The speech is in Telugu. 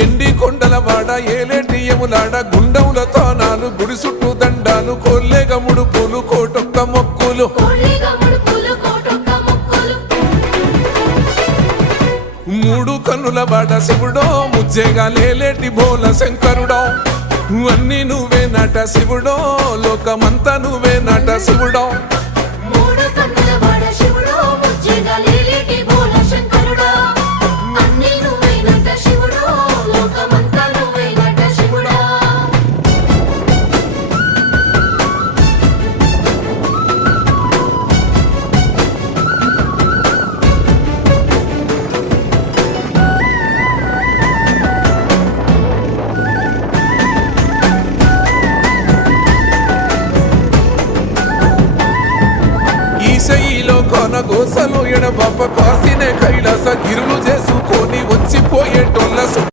ఎండి కొండల వాడ ఏలేటియములాడ గుండముల తానాలు గుడి చుట్టూ దండాలు కోల్లేగ ముడుపులు కోటొక్క మొక్కులు మూడు కన్నుల వాడ శివుడో ముజ్జేగా లేలేటి బోల శంకరుడో అన్ని నువ్వే నట శివుడో లోకమంతా నువ్వే నట శివుడో ఈశయిలో కొన గోసలు ఎడబాప కాసినే కైలాస గిరులు